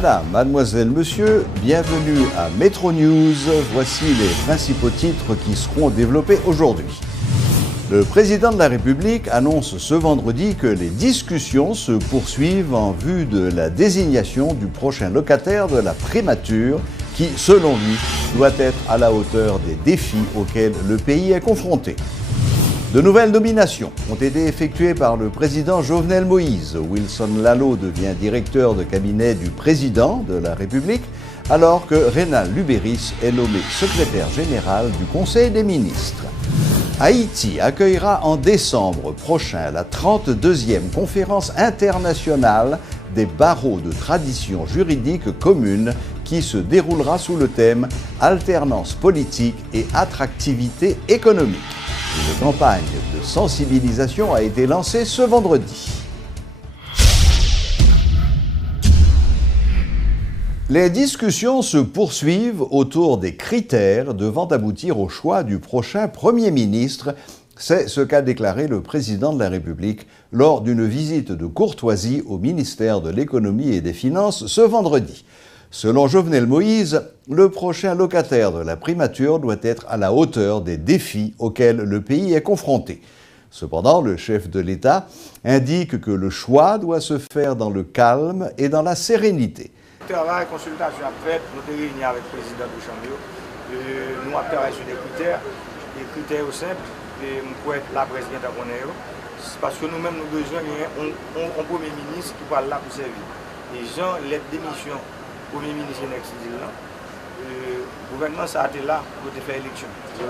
Madame, mademoiselle, monsieur, bienvenue à Metro News. Voici les principaux titres qui seront développés aujourd'hui. Le président de la République annonce ce vendredi que les discussions se poursuivent en vue de la désignation du prochain locataire de la primature qui, selon lui, doit être à la hauteur des défis auxquels le pays est confronté. De nouvelles nominations ont été effectuées par le président Jovenel Moïse. Wilson Lalot devient directeur de cabinet du président de la République, alors que Reynald Lubéris est nommé secrétaire général du Conseil des ministres. Haïti accueillera en décembre prochain la 32e conférence internationale des barreaux de tradition juridique commune qui se déroulera sous le thème « Alternance politique et attractivité économique ». Une campagne de sensibilisation a été lancée ce vendredi. Les discussions se poursuivent autour des critères devant aboutir au choix du prochain Premier ministre. C'est ce qu'a déclaré le président de la République lors d'une visite de courtoisie au ministère de l'Économie et des Finances ce vendredi. Selon Jovenel Moïse, le prochain locataire de la primature doit être à la hauteur des défis auxquels le pays est confronté. Cependant, le chef de l'État indique que le choix doit se faire dans le calme et dans la sérénité. Travail, consultation à fait, nous avons réuni avec le président du Chambio. Nous avons travaillé sur des critères simples, et pour être la presse bien d'abonner. Parce que nous-mêmes, nous avons besoin d'un Premier ministre qui va là pour servir. Les gens, les démissions, le Premier ministre le gouvernement ça a été là pour faire élection, de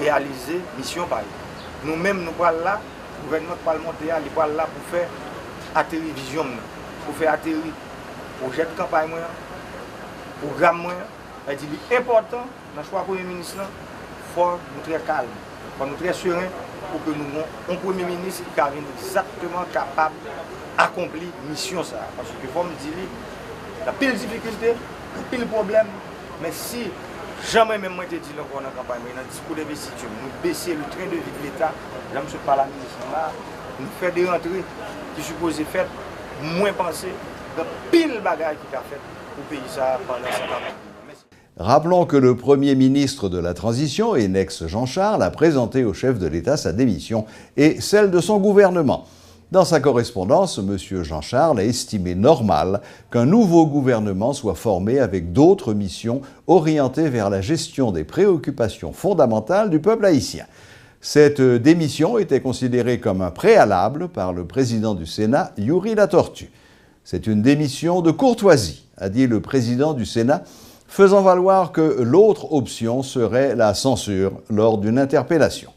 réaliser mission par nous-mêmes, nous sommes là, le gouvernement parlementaire, il est là pour faire atterrir vision, pour faire atterrir projet de campagne, programme. Il est important, dans le choix du Premier ministre, il faut nous très calme, il faut nous très serein pour que nous ayons un Premier ministre qui est exactement capable d'accomplir la mission. Parce que, comme je dis, il y a pile de difficultés, pile de problèmes, mais si jamais même moi te dit encore dans la campagne, dans le discours d'investiture, nous baisser le train de vie de l'État, je ne suis pas la ministre là, nous faire des rentrées qui sont supposées faire moins penser. Pile bagaille qui a fait pour le pays ça pendant cette campagne. Rappelons que le Premier ministre de la Transition, Enex Jean Charles, a présenté au chef de l'État sa démission et celle de son gouvernement. Dans sa correspondance, M. Jean Charles a estimé normal qu'un nouveau gouvernement soit formé avec d'autres missions orientées vers la gestion des préoccupations fondamentales du peuple haïtien. Cette démission était considérée comme un préalable par le président du Sénat, Youri Latortue. C'est une démission de courtoisie, a dit le président du Sénat, faisant valoir que l'autre option serait la censure lors d'une interpellation.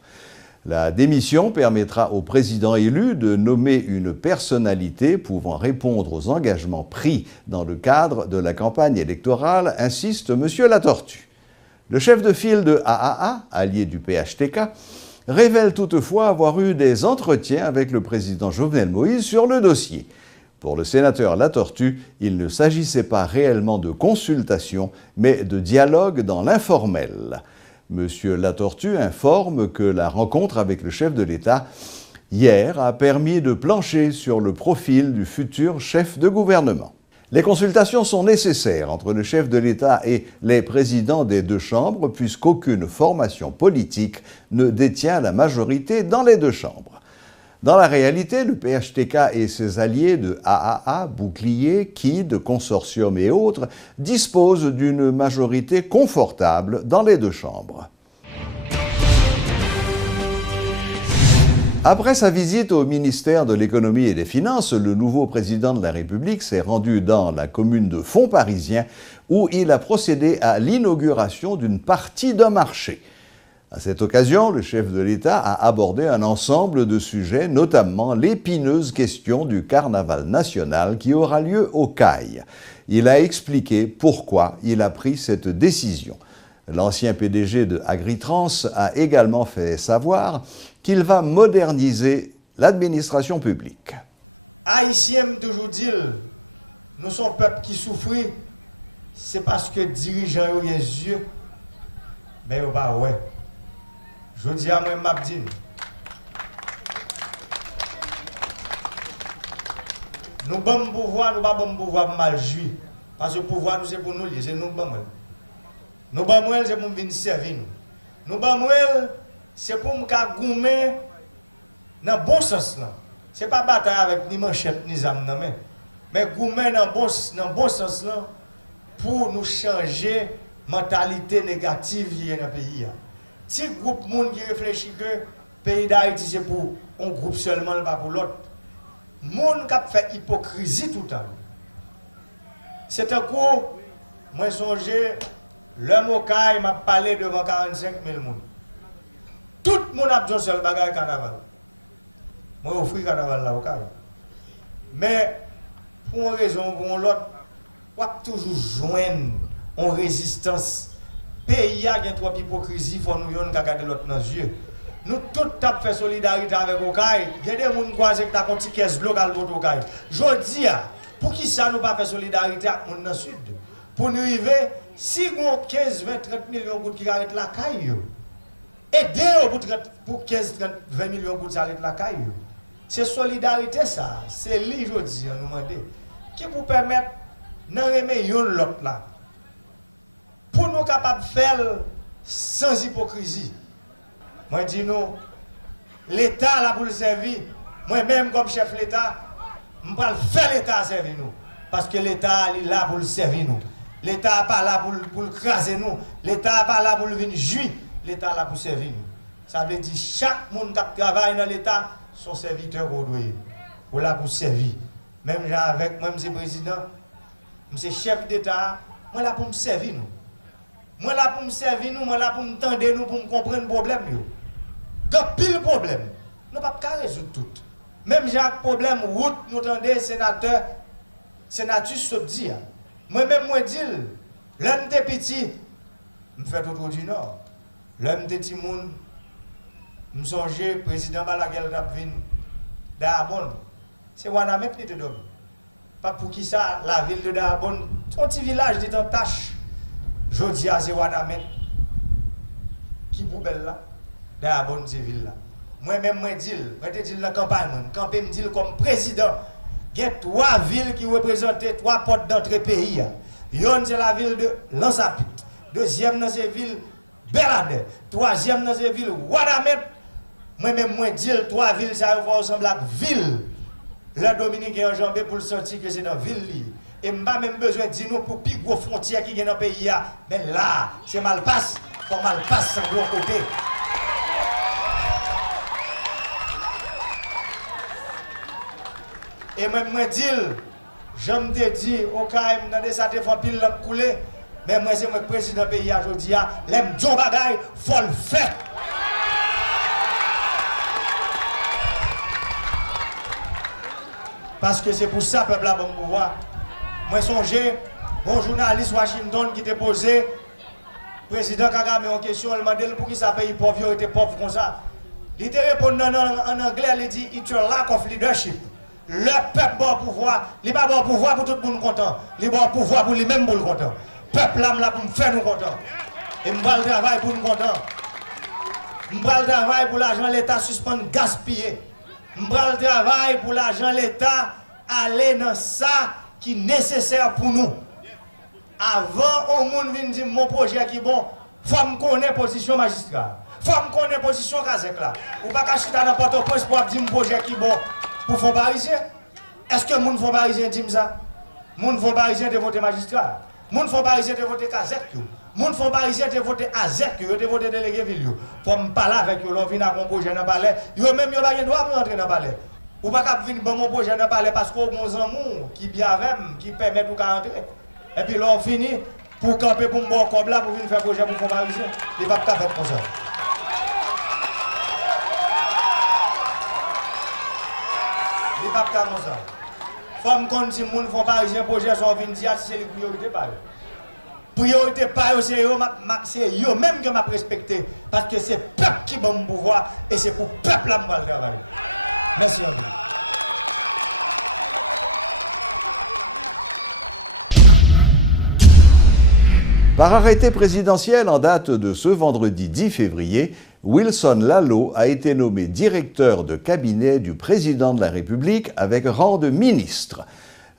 La démission permettra au président élu de nommer une personnalité pouvant répondre aux engagements pris dans le cadre de la campagne électorale, insiste M. Latortue. Le chef de file de AAA, allié du PHTK, révèle toutefois avoir eu des entretiens avec le président Jovenel Moïse sur le dossier. Pour le sénateur Latortue, il ne s'agissait pas réellement de consultation, mais de dialogue dans l'informel. M. Latortue informe que la rencontre avec le chef de l'État hier a permis de plancher sur le profil du futur chef de gouvernement. Les consultations sont nécessaires entre le chef de l'État et les présidents des deux chambres, puisqu'aucune formation politique ne détient la majorité dans les deux chambres. Dans la réalité, le PHTK et ses alliés de AAA, Bouclier, KID, Consortium et autres disposent d'une majorité confortable dans les deux chambres. Après sa visite au ministère de l'Économie et des Finances, le nouveau président de la République s'est rendu dans la commune de Font-Parisien où il a procédé à l'inauguration d'une partie d'un marché. À cette occasion, le chef de l'État a abordé un ensemble de sujets, notamment l'épineuse question du carnaval national qui aura lieu au CAI. Il a expliqué pourquoi il a pris cette décision. L'ancien PDG de Agritrans a également fait savoir qu'il va moderniser l'administration publique. Haïtiens toujours dit, nous sommes peuple qui souffre, c'est parce que dirigeants ont les yeux, mais ils pas ouais. Je dis à moi, Mabdine, Nous bon pouvoir, nous pas bon pouvoir mal jouer. Parce que le pouvoir, c'est pour nous, c'est nous bon. Nous bon c'est pour nous venir servir nous. Nous bon c'est pour nous goumer dans le bon sens. Ce n'est pas bataille avec ni manchette ni âme, mais goumer dans le bon sens pour nous changer la mentalité négative dans le pays. Si un groupe de monde qui réfléchit que le pays d'Haïti c'est pour un groupe seulement, pas pour l'autre, les gens qui fait hypocrisie tout le temps. C'est un coup, moi songé, l'homme au caille m'a parlé devant 45 000 personnes. Tout le monde a besoin de seul bagage carnaval. Moi, je offre carnaval là au caille. Mais pour une raison ou pour l'autre, on va toujours joindre en résistance. Le pays a trop d'hypocrisie, il faut nous regarder l'autre dans les yeux. Nous tous avons fait solidarité avec Okaï. Il y a des gens qui croisent que tu as un petit caisse locale pour Okaï. Je dis, pour qui ça nous pas fait solidarité avec les gens dans le sud? Pour nous arriver, si nous avons 15, 20, 30 millions de gens qui arrêtent la caille, aidez pour 15, 30, 20 millions de gens qui arrêtent la caille. C'est solidarité ça. C'est lui, je dis, nous demander. Qui vous permettre de remettre l'autre là. Pour nous capables de faire sans hypocrisie. Moi, je dis nous, l'État là pour le servir. Moi-même, comme chef de l'État, je vais faire l'État servir nous. Parce que l'État est là pour le servir nous. L'État n'est pas là pour le craser nous. L'État n'est pas là pour le venir jouir. L'État est là pour servir nous. Ça veut dire que chaque monde qui travaille dans l'État, son serviteur ou là pour servir. Même avec moi, M. Président, M. chef d'État, moi là pour me servir nous. Moi là pour me servir nous, moi là pour me tendre nous, pour me comprendre le problème. Il y a pile problème. Nous ne pouvons pas résoudre tout. Même j'ai un problème, route, nous entendons, sénateur Sobdi. Moi-même, moi dis, l'homme de petit, je fais tout autour du Nord. L'homme de petit monde, je songe, le président Balaguer Dapvin, d'Arbonne. C'est Wanamet qui était d'homme. Pas pour qui ça, la ville de Darbonne, son petit village est en tâche. Je dis à ces Wanamet, qui poubelle là, Darbonne, ces villes là. Moi-même, moi dis, je dis la campagne, campagne me dit comme président, il y a 3 villes qui représentent 3 portes d'entrée pays. Yon c'est la ville de Lansapit. Deuxième dans ces villes, Belade. Troisième dans ces villes, Wanamet. Moi-même, moi dis, 3 villes, ça va ressembler à ville. La Dominique est enjambée pour le sentir que c'est dans la ville. Et je n'ai pas même besoin de dire nous pour plus gros frontières qui sont dans le pays. Mais là, c'est mal passe. Il faut mal passe sans l'autre côté. Et même moi dis, je me dis, au cas où dans ça te fait pile couler, mais moi c'est moi président du pays aujourd'hui, l'aime John Bagay, faut le faire. Parce que c'est pour ça que le peuple a bon pouvoir. Moi songez, bon journaliste Washington qui t'a posé, président Kagame en question, il m'a dit pour qui ça pays pauvre, il était pauvre comme ça. Il te répond en anglais, il dit, it's your lack of leadership. Le peuple bon pouvoir, il n'est pas bon pouvoir pour tout le monde content. Il est bon pouvoir pour lui-même pour le content. Le peuple là pour me faire nous content. Et je vais le travail pour nous content. Je vais le travail pour l'argent l'État suspendre gaspiller. Je vais le travail pour l'argent l'État aller dans ça qui est nécessaire pour nous. Avant, au monde vient dire mon projet qui est bon, il faut me connaître position magistrat. Il faut me connaître position Kazek là. Ou pas qu'à chuter dans Port-au-Prince pour dire mon projet qui est bon. Pour les parisien, est-ce que les gens parisien disent ça? Les gens parisien de voter magistrat. Les gens parisien de voter Kazek. Les gens parisien de voter Azek. De voter délégué ville. Pour me parler avec eux, ils viennent à mon projet dans le palais. Ils même pas le droit pour entrer dans le palais. Ou pas qu'à venir dans mon projet dans le palais parce qu'on a un amour qui bien avec qui permet de entrer. Et puis là, on finit pour camper pour me boire comme là pour venir faire projet pour les parisien. Il ne va pas faire comme ça. Il pas comme ça. Femme quand si moun font parisien projet sont venir dire c'est les priorités pas. Priorité pas c'est eux même que m'a respecté parce que c'est peuple qui bon pouvoir et c'est pour peuple là moi travailler. Merci à vous. Par arrêté présidentiel en date de ce vendredi 10 février, Wilson Lallo a été nommé directeur de cabinet du président de la République avec rang de ministre.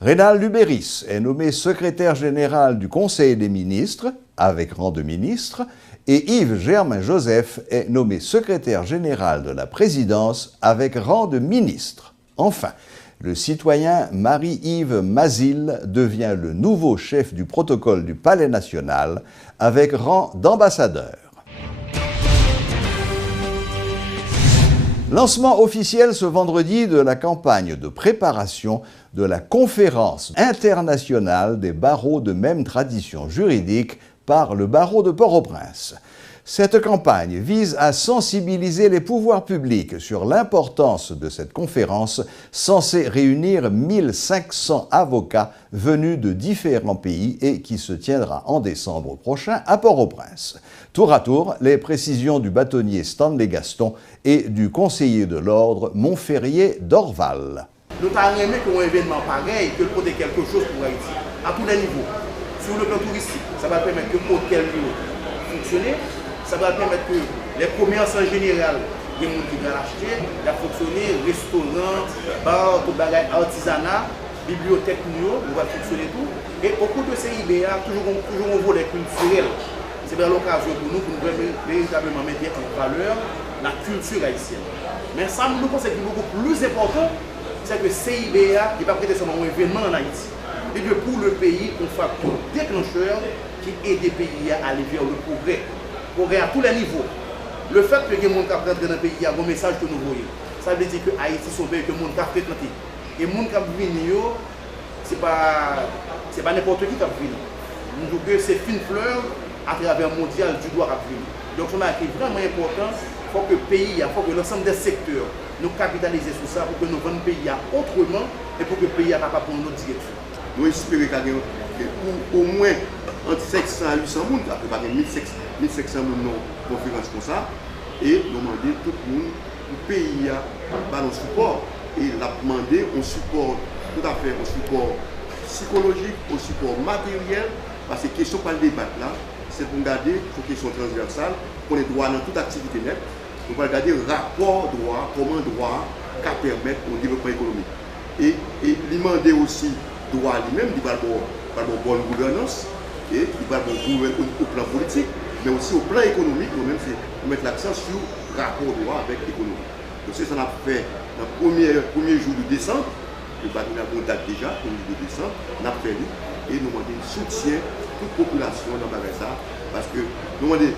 Reynald Lubéris est nommé secrétaire général du Conseil des ministres, avec rang de ministre, et Yves Germain-Joseph est nommé secrétaire général de la présidence, avec rang de ministre. Enfin, le citoyen Marie-Yves Mazil devient le nouveau chef du protocole du Palais national, avec rang d'ambassadeur. Lancement officiel ce vendredi de la campagne de préparation de la conférence internationale des barreaux de même tradition juridique par le barreau de Port-au-Prince. Cette campagne vise à sensibiliser les pouvoirs publics sur l'importance de cette conférence censée réunir 1500 avocats venus de différents pays et qui se tiendra en décembre prochain à Port-au-Prince. Tour à tour, les précisions du bâtonnier Stanley Gaston et du conseiller de l'ordre Montferrier Dorval. Nous avons aimé qu'un événement pareil, que porter quelque chose pour Haïti, à tous les niveaux. Sur le plan touristique, ça va permettre que l'hôtel fonctionne, ça va permettre que les commerces en général, les gens qui vont l'acheter, va fonctionner, restaurants, bars, tout bagage artisanat, bibliothèque, nous va fonctionner tout. Et au cours de ces IBA, toujours un volet culturel. C'est l'occasion pour nous véritablement mettre en valeur la culture haïtienne. Mais ça, nous pensons que beaucoup plus important, c'est que CIBA n'est pas prêté seulement un événement en Haïti. Et que pour le pays, on fait un déclencheur qui aide les pays à aller vers le progrès à tous les niveaux. Le fait que les gens qui rentrent dans le pays, il y a un message que nous voyons. Ça veut dire que Haïti est un pays que les gens qui fréquenté. Et les gens qui viennent, ce n'est pas n'importe qui qui vient. Nous disons que c'est une fleur à travers le mondial du droit à venir. Donc, c'est vraiment important. Il faut que le pays, il faut que l'ensemble des secteurs nous capitaliser sur ça pour que nous vendons le pays autrement et pour que le pays soit capable de prendre notre direction. Nous espérons qu'il y ait au moins entre 500 à 800 personnes, qui a préparé 1500 personnes dans une conférence comme ça, et nous demandons tout le monde, le pays a un support, et l'a demandé un support, tout à fait un support psychologique, un support matériel, parce que la question par le débat là, c'est pour regarder une question transversale, pour les droits dans toute activité nette, on va regarder le rapport droit, comment droit qu'à permettre au développement économique. Et demander aussi droit lui-même, il va avoir bonne gouvernance, et il va avoir au plan politique, mais aussi au plan économique, nous-mêmes, c'est mettre l'accent sur le rapport droit avec l'économie. Donc c'est ça qu'on a fait dans le premier jour de décembre, le bâtiment a date déjà, au niveau de décembre, on a fait et nous demandons soutien à toute population dans ça, parce que nous demandons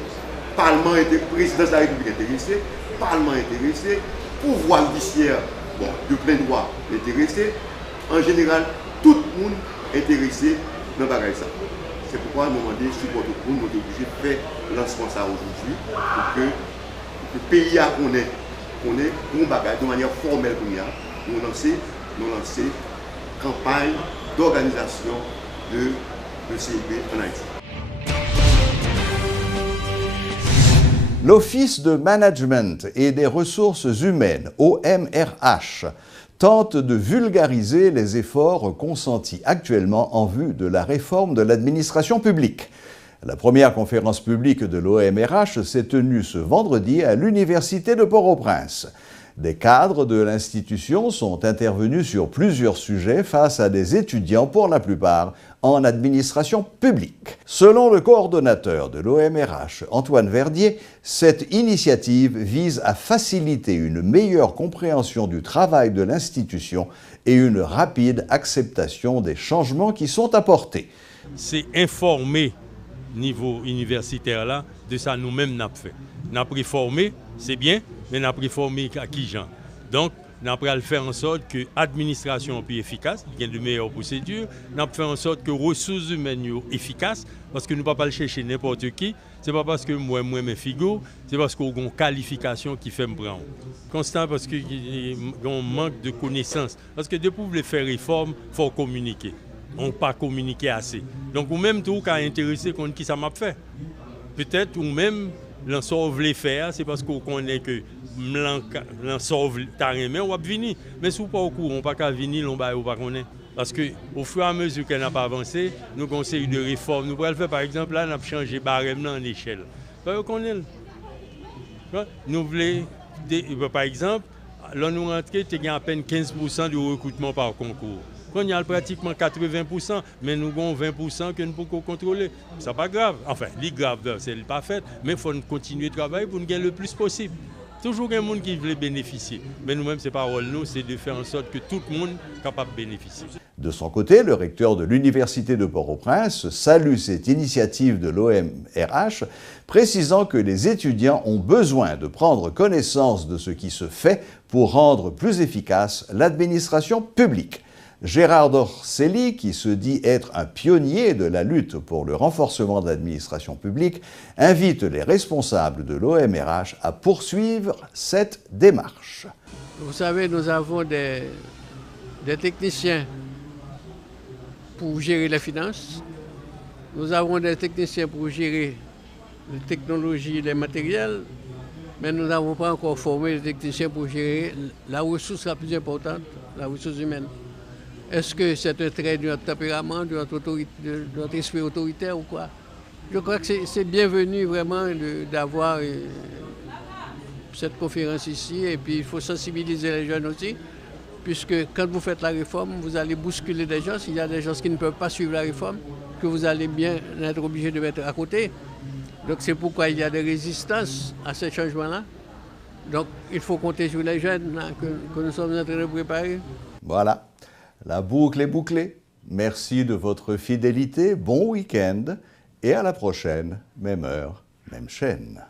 Parlement président de la République intéressé, Parlement intéressé, pouvoir judiciaire de plein droit intéressé, en général, tout le monde intéressé dans ça. C'est pourquoi nous demandons support de nous sommes obligés de faire le lancement ça aujourd'hui pour que le pays connaît un bagage de manière formelle pour nous lancer une campagne d'organisation de CIB en Haïti. L'Office de Management et des Ressources Humaines, OMRH, tente de vulgariser les efforts consentis actuellement en vue de la réforme de l'administration publique. La première conférence publique de l'OMRH s'est tenue ce vendredi à l'Université de Port-au-Prince. Des cadres de l'institution sont intervenus sur plusieurs sujets face à des étudiants, pour la plupart, en administration publique. Selon le coordonnateur de l'OMRH, Antoine Verdier, cette initiative vise à faciliter une meilleure compréhension du travail de l'institution et une rapide acceptation des changements qui sont apportés. C'est informer niveau universitaire là de ça nous-mêmes n'a fait. N'a pris formé, c'est bien, mais n'a pris formé à qui gens. Donc n'a pas faire en sorte que l'administration soit plus efficace, qu'il y ait de meilleures procédures, n'a pas faire en sorte que les ressources humaines soient efficaces, parce que nous ne pouvons pas le chercher n'importe qui. Ce n'est pas parce que moi mes figures, c'est parce qu'on a une qualification qui fait me prendre. Constant parce qu'il y a un manque de connaissances. Parce que depuis vous faire réforme, il faut communiquer. On ne peut pas communiquer assez. Donc, ou même tout cas intéressé contre qui ça m'a fait. Peut-être ou même l'ensemble voulait faire, c'est parce qu'on connaît que l'ensemble t'a aimé, on va venir. Mais si on pas au courant, on ne peut pas venir, on va pas connaître. Parce qu'au fur et à mesure qu'elle n'a pas avancé, nous conseillons de réforme. Nous pourrions faire par exemple, là, on a changé barème en échelle. On connaît. Nous voulons, par exemple, là nous rentrons, il y a à peine 15% de recrutement par concours. Quand il y a pratiquement 80%, mais nous avons 20% que nous pouvons contrôler. Ce n'est pas grave. Enfin, c'est grave, c'est pas fait, mais il faut continuer de travailler pour nous gagner le plus possible. Toujours un monde qui veut bénéficier. Mais nous-mêmes, c'est pas rôle nous, c'est de faire en sorte que tout le monde soit capable de bénéficier. De son côté, le recteur de l'Université de Port-au-Prince salue cette initiative de l'OMRH, précisant que les étudiants ont besoin de prendre connaissance de ce qui se fait pour rendre plus efficace l'administration publique. Gérard Dorcelli, qui se dit être un pionnier de la lutte pour le renforcement de l'administration publique, invite les responsables de l'OMRH à poursuivre cette démarche. Vous savez, nous avons des techniciens pour gérer les finances, nous avons des techniciens pour gérer les technologies, les matériels, mais nous n'avons pas encore formé les techniciens pour gérer la ressource la plus importante, la ressource humaine. Est-ce que c'est un trait de notre tempérament, de notre esprit autoritaire ou quoi? Je crois que c'est bienvenu vraiment d'avoir cette conférence ici, et puis il faut sensibiliser les jeunes aussi, puisque quand vous faites la réforme, vous allez bousculer des gens. S'il y a des gens qui ne peuvent pas suivre la réforme, que vous allez bien être obligé de mettre à côté. Donc c'est pourquoi il y a des résistances à ces changements-là. Donc il faut compter sur les jeunes là, que nous sommes en train de préparer. Voilà, la boucle est bouclée. Merci de votre fidélité, bon week-end et à la prochaine, même heure, même chaîne.